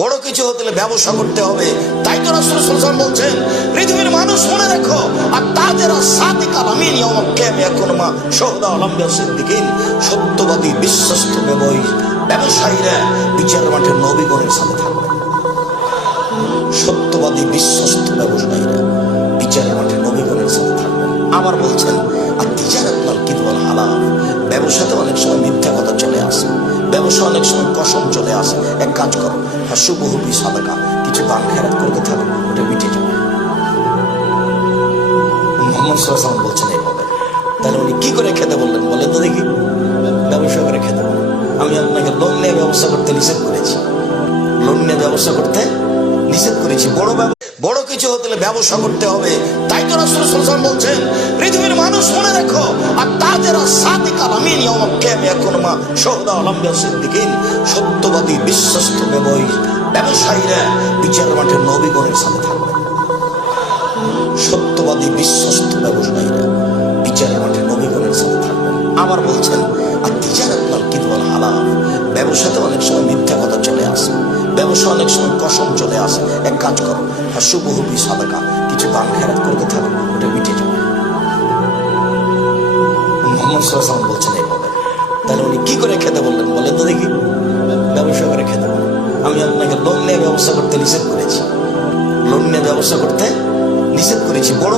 বড় কিছু হতে হলে ব্যবসা করতে হবে। তাই তো রাসূল সাল্লাল্লাহু আলাইহি ওয়াসাল্লাম বলছেন, পৃথিবীর মানুষ মনে রাখো, আর তাদের সাদিকাল আমিন ইয়াউমাল কিয়ামা ইয়াকুনু মা শুহাদা ওয়াল আমবিয়া সিদ্দিকিন, সত্যবাদী বিশ্বস্ত ব্যবসায়ীরা বিচারের মাঠে নবীগণের সাথে থাকবে। সত্যবাদী বিশ্বস্ত ব্যবসায়ীরা বিচারের মাঠে নবীগণের সাথে থাকবে। আবার বলছেন, আর তিজারাতুল কিযবুল হালাল, ব্যবসাতে অনেক সময় মিথ্যা কথা চলে আসে, ব্যবসা অনেক সময় কসম চলে আসে। এক কাজ করো, হাসুবহু বিসাদাকা, কিছু দান খেরাত করতে থাকো, ওটা মিটে যাবে। মুহাম্মদ সাল্লাল্লাহু আলাইহি ওয়াসাল্লাম বলছেন এইভাবে। তাহলে উনি কি করে খেতে বললেন বলেন তো দেখি? ব্যবসা করে খেতে বলেন। আমি আপনাকে লোন নিয়ে ব্যবসা করতে নিষেধ করেছি, লোন নিয়ে ব্যবসা করতে নিষেধ করেছি। বড় কিছু হতে হলে ব্যবসা করতে হবে। তাই তো রাসূল সাল্লাল্লাহু আলাইহি ওয়াসাল্লাম বলছেন, পৃথিবীর মানুষ মনে রাখো, আর তাদের সাদিকাল আমিন ইয়াউমাল কিয়ামা ইয়াকুনু মা শুহাদা ওয়াল আমবিয়া সিদ্দিকিন, সত্যবাদী বিশ্বস্ত ব্যবসায়ীরা বিচারের মাঠে নবীগণের সাথে থাকবে। সত্যবাদী বিশ্বস্ত ব্যবসায়ীরা বিচারের মাঠে নবীগণের সাথে থাকবে। আবার বলছেন, আর তিজারাতুল কিযবুল হালাল, ব্যবসাতে অনেক সময় মিথ্যা কথা চলে আসে, ব্যবসা অনেক সময় কসম চলে আসে। এক কাজ করো, হাসুবহু বিসাদাকা, কিছু দান খেরাত করতে থাকো, ওটা মিটে যাবে। মুহাম্মদ সাল্লাল্লাহু আলাইহি ওয়াসাল্লাম বলছেন এইভাবে। তাহলে উনি কি করে খেতে বললেন বলেন তো দেখি? ব্যবসা করে খেতে বলেন। আমি আপনাকে লোন নিয়ে ব্যবসা করতে নিষেধ করেছি, লোন নিয়ে ব্যবসা করতে নিষেধ করেছি। বড়